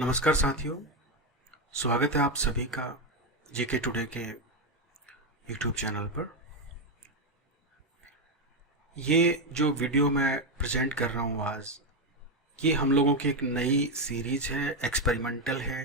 नमस्कार साथियों, स्वागत है आप सभी का जीके टुडे के यूट्यूब चैनल पर। ये जो वीडियो मैं प्रेजेंट कर रहा हूँ आज, ये हम लोगों की एक नई सीरीज है, एक्सपेरिमेंटल है।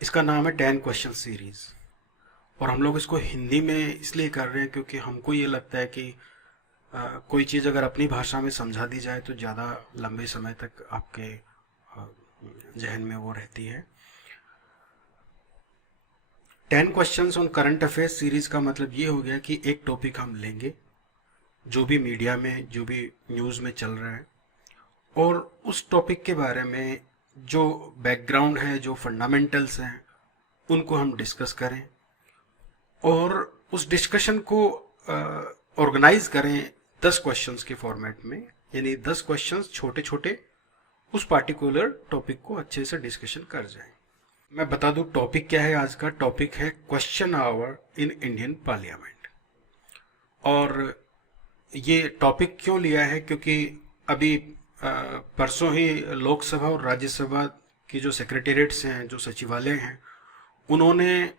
इसका नाम है 10 क्वेश्चन सीरीज और हम लोग इसको हिंदी में इसलिए कर रहे हैं क्योंकि हमको ये लगता है कि कोई चीज़ अगर अपनी भाषा में समझा दी जाए तो ज़्यादा लंबे समय तक आपके जहन में वो रहती है। 10 questions on current affairs series का मतलब ये हो गया कि एक टॉपिक हम लेंगे जो भी मीडिया में, जो भी न्यूज़ में चल रहा है, और उस टॉपिक के बारे में जो बैकग्राउंड है, जो फंडामेंटल्स हैं, उनको हम डिस्कस करें और उस डिस्कशन को ऑर्गेनाइज करें 10 क्वेश्चंस के फॉर्मेट में। यानी 10 क्वेश्चंस छोटे छोटे उस पार्टिकुलर टॉपिक को अच्छे से डिस्कशन कर जाएं। मैं बता दूं टॉपिक क्या है। आज का टॉपिक है question hour in Indian parliament. और ये टॉपिक क्यों लिया है, क्योंकि अभी परसों ही लोकसभा और राज्यसभा की जो सेक्रेटेरिएट्स हैं, जो सचिवालय हैं, उन्होंने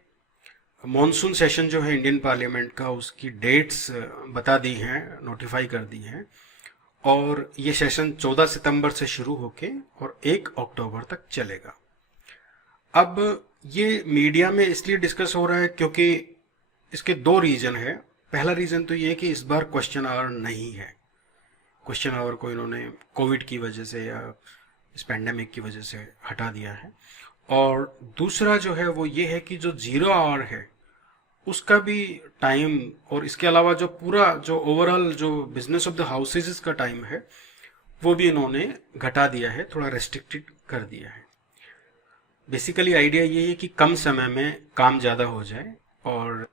मॉनसून सेशन जो है इंडियन पार्लियामेंट का, उसकी डेट्स बता दी हैं, नोटिफाई कर दी हैं। और ये सेशन 14 सितंबर से शुरू होके और 1 अक्टूबर तक चलेगा। अब ये मीडिया में इसलिए डिस्कस हो रहा है क्योंकि इसके दो रीजन है। पहला रीजन तो ये है कि इस बार क्वेश्चन आवर नहीं है। क्वेश्चन आवर को इन्होंने कोविड की वजह से या इस पैंडेमिक की वजह से हटा दिया है। और दूसरा जो है वो ये है कि जो 0 आवर है उसका भी टाइम, और इसके अलावा जो पूरा जो ओवरऑल जो बिजनेस ऑफ द हाउसेज का टाइम है वो भी इन्होंने घटा दिया है, थोड़ा रेस्ट्रिक्टेड कर दिया है। बेसिकली आइडिया ये है कि कम समय में काम ज़्यादा हो जाए। और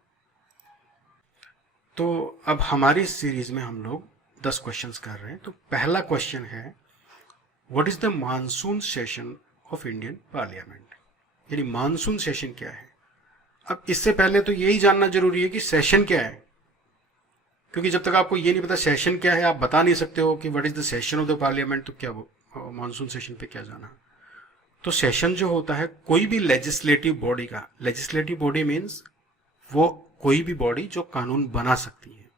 तो अब हमारी सीरीज में हम लोग 10 क्वेश्चंस कर रहे हैं। तो पहला क्वेश्चन है, what is the monsoon session of Indian parliament. यानी मानसून सेशन क्या है। अब इससे पहले तो यही जानना जरूरी है कि सेशन क्या है, क्योंकि जब तक आपको ये नहीं पता सेशन क्या है, आप बता नहीं सकते हो कि what is the session of the parliament, तो क्या मानसून सेशन पे क्या जाना। तो सेशन जो होता है कोई भी लेजिस्लेटिव बॉडी का, लेजिस्लेटिव बॉडी मीन्स वो कोई भी बॉडी जो कानून बना सकती है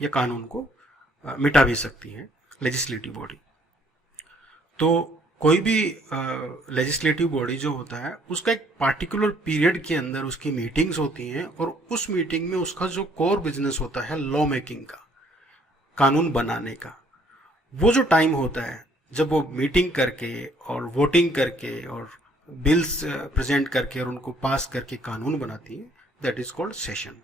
या कानून को मिटा भी सकती है, लेजिस्लेटिव बॉडी। तो कोई भी लेजिस्लेटिव बॉडी जो होता है उसका एक पार्टिकुलर पीरियड के अंदर उसकी मीटिंग्स होती हैं, और उस मीटिंग में उसका जो कोर बिजनेस होता है लॉ मेकिंग का, कानून बनाने का, वो जो टाइम होता है जब वो मीटिंग करके और वोटिंग करके और बिल्स प्रेजेंट करके और उनको पास करके कानून बनाती है, दैट इज कॉल्ड सेशन।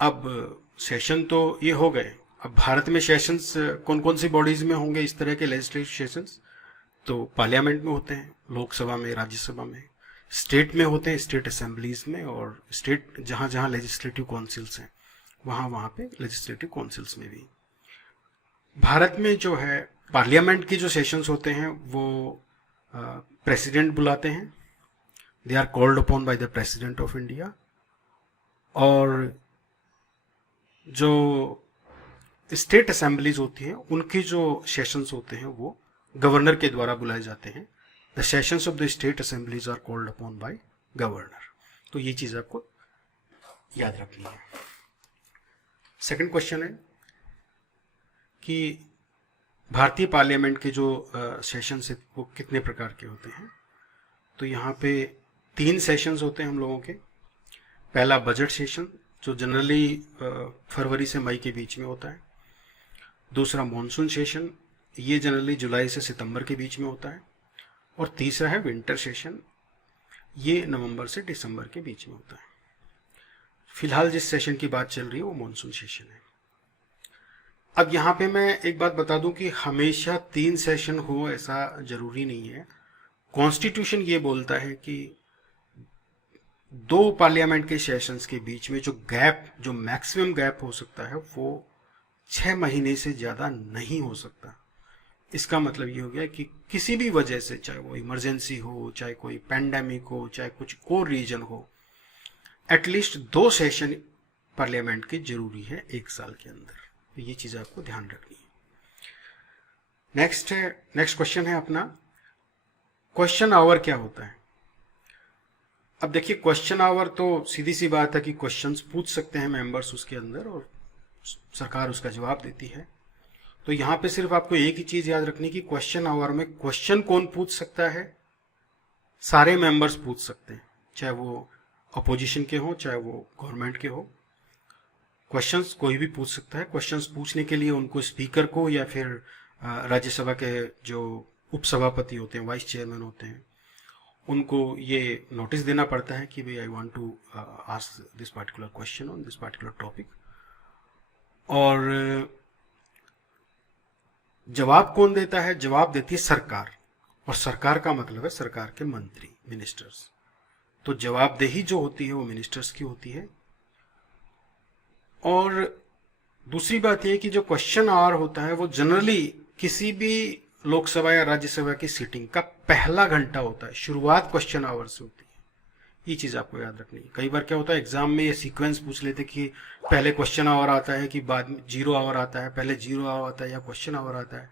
अब सेशन तो ये हो गए। अब भारत में सेशंस कौन कौन सी बॉडीज में होंगे इस तरह के लेजिस्लेटिव सेशंस। तो पार्लियामेंट में होते हैं, लोकसभा में, राज्यसभा में। स्टेट में होते हैं, स्टेट असेंबलीज में, और स्टेट जहां जहां लेजिस्लेटिव काउंसिल्स हैं वहां वहां पे लेजिस्लेटिव काउंसिल्स में भी। भारत में जो है पार्लियामेंट की जो सेशंस होते हैं वो प्रेसिडेंट बुलाते हैं, they are called upon by the president of India. और जो स्टेट असेंबलीज होती हैं उनकी जो सेशंस होते हैं वो गवर्नर के द्वारा बुलाए जाते हैं। The sessions of the state assemblies are called upon by governor. तो ये चीज आपको याद रखनी है। सेकंड क्वेश्चन है कि भारतीय पार्लियामेंट के जो सेशंस है वो कितने प्रकार के होते हैं। तो यहाँ पे 3 सेशंस होते हैं हम लोगों के। पहला बजट सेशन जो जनरली फरवरी से मई के बीच में होता है। दूसरा मॉनसून सेशन, ये जनरली जुलाई से सितंबर के बीच में होता है। और तीसरा है विंटर सेशन, ये नवंबर से दिसंबर के बीच में होता है। फिलहाल जिस सेशन की बात चल रही है वो मॉनसून सेशन है। अब यहाँ पे मैं एक बात बता दूं कि हमेशा 3 सेशन हो ऐसा जरूरी नहीं है। कॉन्स्टिट्यूशन ये बोलता है कि 2 पार्लियामेंट के सेशंस के बीच में जो गैप, जो मैक्सिमम गैप हो सकता है वो 6 महीने से ज्यादा नहीं हो सकता। इसका मतलब ये हो गया कि किसी भी वजह से, चाहे वो इमरजेंसी हो, चाहे कोई पैंडेमिक हो, चाहे कुछ और रीजन हो, एटलीस्ट 2 सेशन पार्लियामेंट के जरूरी है 1 साल के अंदर। तो ये चीज आपको ध्यान रखनी है। नेक्स्ट क्वेश्चन है अपना, क्वेश्चन आवर क्या होता है? अब देखिए, क्वेश्चन आवर तो सीधी सी बात है कि क्वेश्चंस पूछ सकते हैं मेंबर्स उसके अंदर और सरकार उसका जवाब देती है। तो यहाँ पे सिर्फ आपको एक ही चीज याद रखनी कि क्वेश्चन आवर में क्वेश्चन कौन पूछ सकता है? सारे मेंबर्स पूछ सकते हैं, चाहे वो अपोजिशन के हों चाहे वो गवर्नमेंट के हो। क्वेश्चंस कोई भी पूछ सकता है। क्वेश्चंस पूछने के लिए उनको स्पीकर को या फिर राज्यसभा के जो उपसभापति होते हैं, वाइस चेयरमैन होते हैं, उनको ये नोटिस देना पड़ता है कि भाई I want to ask this particular question on this particular topic. और जवाब कौन देता है? जवाब देती है सरकार, और सरकार का मतलब है सरकार के मंत्री, मिनिस्टर्स। तो जवाबदेही जो होती है वो मिनिस्टर्स की होती है। और दूसरी बात यह कि जो क्वेश्चन आवर होता है वो जनरली किसी भी लोकसभा या राज्यसभा की सीटिंग का पहला घंटा होता है। शुरुआत क्वेश्चन आवर से होती है, ये चीज आपको याद रखनी है। कई बार क्या होता है, एग्जाम में ये सीक्वेंस पूछ लेते कि पहले क्वेश्चन आवर आता है कि बाद में जीरो आवर आता है, पहले जीरो आवर आता है या क्वेश्चन आवर आता है,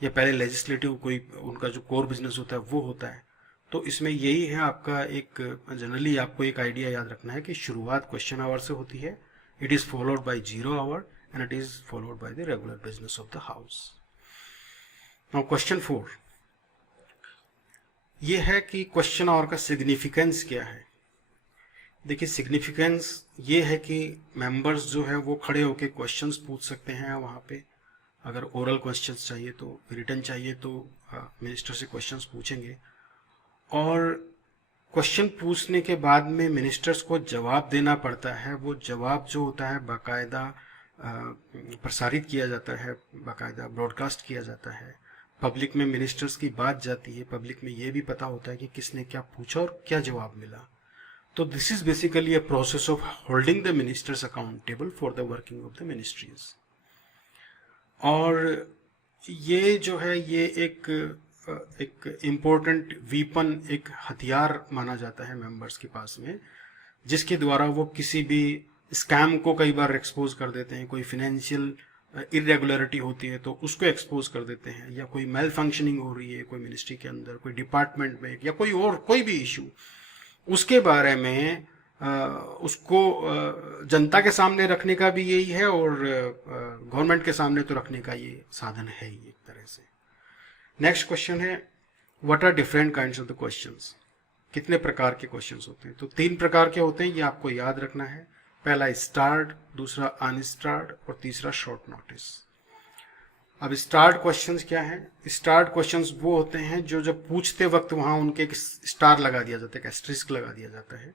या पहले लेजिस्लेटिव कोई उनका जो कोर बिजनेस होता है वो होता है। तो इसमें यही है आपका एक, जनरली आपको एक आइडिया याद रखना है कि शुरुआत क्वेश्चन आवर से होती है, it is followed by 0 hour and it is followed by the regular business of the house. Now question 4 ये है कि क्वेश्चन आवर का सिग्निफिकेंस क्या है। देखिए, सिग्निफिकेंस ये है कि मेंबर्स जो है वो खड़े होकर क्वेश्चंस पूछ सकते हैं वहाँ पे। अगर ओरल क्वेश्चंस चाहिए तो, रिटर्न चाहिए तो मिनिस्टर से क्वेश्चंस पूछेंगे, और क्वेश्चन पूछने के बाद में मिनिस्टर्स को जवाब देना पड़ता है। वो जवाब जो होता है बाकायदा प्रसारित किया जाता है, बाकायदा ब्रॉडकास्ट किया जाता है। पब्लिक में मिनिस्टर्स की बात जाती है, पब्लिक में ये भी पता होता है कि किसने क्या पूछा और क्या जवाब मिला। तो this is basically a process of holding the ministers accountable for the working of the ministries. और ये जो है ये एक इम्पोर्टेंट वीपन, एक हथियार माना जाता है मेंबर्स के पास में, जिसके द्वारा वो किसी भी स्कैम को कई बार एक्सपोज कर देते हैं। कोई फाइनेंशियल इरेगुलरिटी होती है तो उसको एक्सपोज कर देते हैं, या कोई मेल फंक्शनिंग हो रही है कोई मिनिस्ट्री के अंदर, कोई डिपार्टमेंट में, या कोई और कोई भी इशू, उसके बारे में उसको जनता के सामने रखने का भी यही है, और गवर्नमेंट के सामने तो रखने का ये साधन है ही एक तरह से। नेक्स्ट क्वेश्चन है, what are different kinds of the questions? कितने प्रकार के क्वेश्चंस होते हैं? तो 3 प्रकार के होते हैं, ये आपको याद रखना है। पहला स्टार्ड, दूसरा अनस्टार्ड और तीसरा शॉर्ट नोटिस। अब स्टार्ड क्वेश्चंस क्या है? स्टार्ड क्वेश्चंस वो होते हैं जो जब पूछते वक्त वहां उनके एक स्टार लगा दिया जाता है, एस्टेरिस्क लगा दिया जाता है,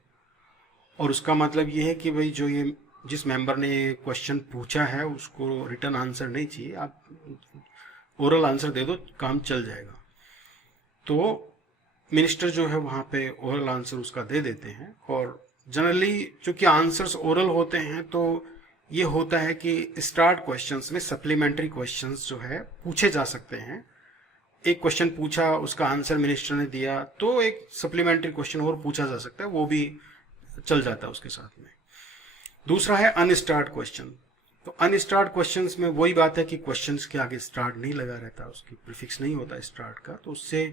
और उसका मतलब ये है कि भाई जो ये जिस मेंबर ने ये क्वेश्चन पूछा है उसको रिटर्न आंसर नहीं चाहिए, आप ओरल आंसर दे दो, काम चल जाएगा। तो मिनिस्टर जो है वहां पे ओरल आंसर उसका दे देते हैं। और जनरली चूंकि आंसर्स ओरल होते हैं तो ये होता है कि स्टार्ट क्वेश्चंस में सप्लीमेंट्री क्वेश्चंस जो है पूछे जा सकते हैं। एक क्वेश्चन पूछा, उसका आंसर मिनिस्टर ने दिया, तो एक सप्लीमेंट्री क्वेश्चन और पूछा जा सकता है, वो भी चल जाता है उसके साथ में। दूसरा है अनस्टार्ट क्वेश्चन। तो अनस्टार्ट क्वेश्चंस में वही बात है कि क्वेश्चंस के आगे स्टार्ट नहीं लगा रहता, उसकी प्रीफिक्स नहीं होता स्टार्ट का, तो उससे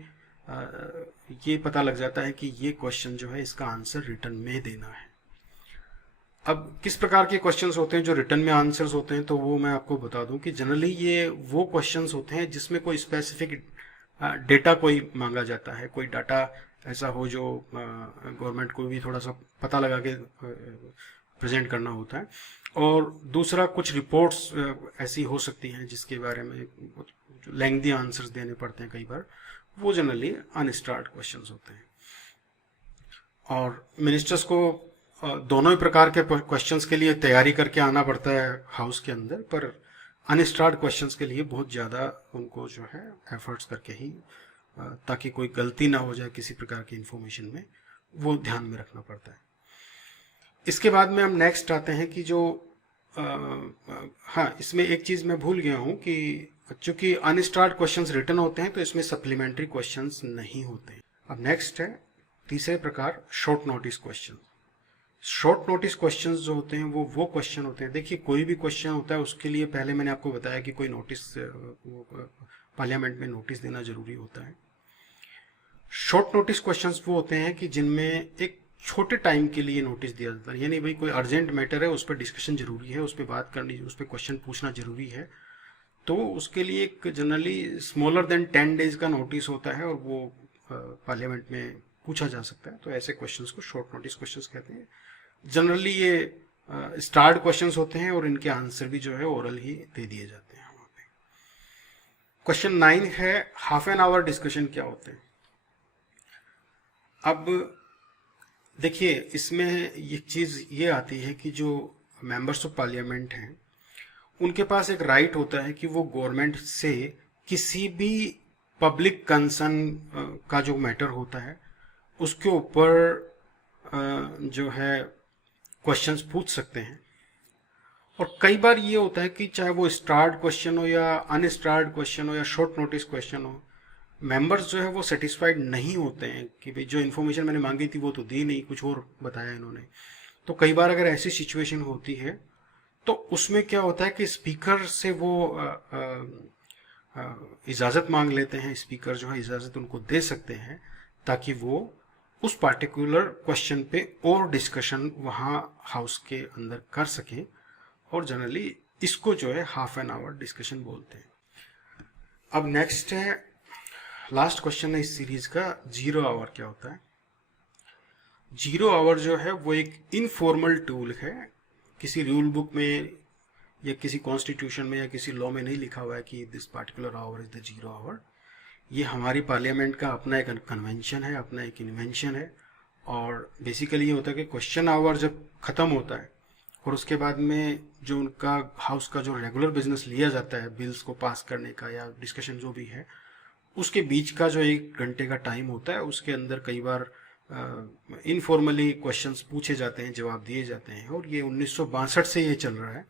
ये पता लग जाता है कि ये क्वेश्चन जो है इसका आंसर रिटर्न में देना है। अब किस प्रकार के क्वेश्चंस होते हैं जो रिटर्न में आंसर्स होते हैं, तो वो मैं आपको बता दूं कि जनरली ये वो क्वेश्चंस होते हैं जिसमें कोई स्पेसिफिक डेटा कोई मांगा जाता है, कोई डाटा ऐसा हो जो गवर्नमेंट को भी थोड़ा सा पता लगा के प्रेजेंट करना होता है। और दूसरा, कुछ रिपोर्ट्स ऐसी हो सकती हैं जिसके बारे में लेंथी आंसर्स देने पड़ते हैं कई बार, वो जनरली अनस्टार्ट क्वेश्चंस होते हैं। और मिनिस्टर्स को दोनों ही प्रकार के क्वेश्चंस के लिए तैयारी करके आना पड़ता है हाउस के अंदर, पर अनस्टार्ट क्वेश्चंस के लिए बहुत ज़्यादा उनको जो है एफर्ट्स करके ही, ताकि कोई गलती ना हो जाए किसी प्रकार की इंफॉर्मेशन में, वो ध्यान में रखना पड़ता है। इसके बाद में हम नेक्स्ट आते हैं कि जो हाँ, इसमें एक चीज़ मैं भूल गया हूँ कि चूंकि अनस्टार्ट क्वेश्चंस रिटर्न होते हैं तो इसमें सप्लीमेंट्री क्वेश्चंस नहीं होते हैं। अब नेक्स्ट है तीसरे प्रकार, short notice question. Short notice questions जो होते हैं वो क्वेश्चन होते हैं, देखिए कोई भी क्वेश्चन होता है उसके लिए पहले मैंने आपको बताया कि कोई नोटिस, पार्लियामेंट में नोटिस देना जरूरी होता है। शॉर्ट नोटिस क्वेश्चंस वो होते हैं कि जिनमें एक छोटे टाइम के लिए नोटिस दिया जाता है, यानी भाई कोई अर्जेंट मैटर है, उस पर डिस्कशन जरूरी है, उस पर बात करनी, उस पर क्वेश्चन पूछना जरूरी है, तो उसके लिए एक जनरली स्मॉलर देन 10 डेज का नोटिस होता है और वो पार्लियामेंट में पूछा जा सकता है। तो ऐसे क्वेश्चंस को शॉर्ट नोटिस क्वेश्चंस कहते हैं। जनरली ये स्टार्ड क्वेश्चंस होते हैं और इनके आंसर भी जो है ओरल ही दे दिए जाते हैं वहाँ पे। क्वेश्चन 9 है हाफ एन आवर डिस्कशन क्या होते हैं। अब देखिए इसमें एक चीज़ ये आती है कि जो मेंबर्स ऑफ पार्लियामेंट हैं उनके पास एक राइट होता है कि वो गवर्नमेंट से किसी भी पब्लिक कंसर्न का जो मैटर होता है उसके ऊपर जो है क्वेश्चंस पूछ सकते हैं। और कई बार ये होता है कि चाहे वो स्टार्ड क्वेश्चन हो या अनस्टार्ड क्वेश्चन हो या शॉर्ट नोटिस क्वेश्चन हो, मेंबर्स जो है वो सेटिस्फाइड नहीं होते हैं कि भाई जो इन्फॉर्मेशन मैंने मांगी थी वो तो दी नहीं, कुछ और बताया इन्होंने। तो कई बार अगर ऐसी सिचुएशन होती है तो उसमें क्या होता है कि स्पीकर से वो इजाज़त मांग लेते हैं। स्पीकर जो है इजाज़त उनको दे सकते हैं ताकि वो उस पार्टिकुलर क्वेश्चन पे और डिस्कशन वहाँ हाउस के अंदर कर सकें। और जनरली इसको जो है हाफ एन आवर डिस्कशन बोलते हैं। अब नेक्स्ट है, लास्ट क्वेश्चन है इस सीरीज का, 0 आवर क्या होता है। 0 आवर जो है वो एक इनफॉर्मल टूल है। किसी रूल बुक में या किसी कॉन्स्टिट्यूशन में या किसी लॉ में नहीं लिखा हुआ है कि this particular hour is the 0 hour. ये हमारी पार्लियामेंट का अपना एक कन्वेंशन है, अपना एक इन्वेंशन है। और बेसिकली ये होता है कि क्वेश्चन आवर जब खत्म होता है और उसके बाद में जो उनका हाउस का जो रेगुलर बिजनेस लिया जाता है बिल्स को पास करने का या डिस्कशन जो भी है, उसके बीच का जो 1 घंटे का टाइम होता है उसके अंदर कई बार इनफॉर्मली क्वेश्चंस पूछे जाते हैं, जवाब दिए जाते हैं। और ये 1962 से ये चल रहा है।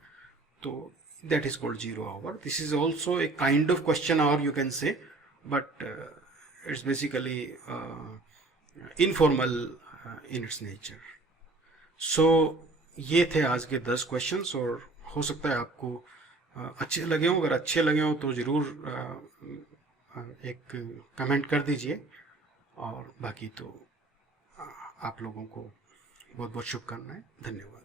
तो that is called 0 hour. This is also a kind of question hour you can say, but it's basically informal in its nature. So ये थे आज के 10 क्वेश्चंस और हो सकता है आपको अच्छे लगे हों। अगर अच्छे लगे हों तो ज़रूर एक कमेंट कर दीजिए। और बाकी तो आप लोगों को बहुत बहुत शुभकामनाएं। धन्यवाद।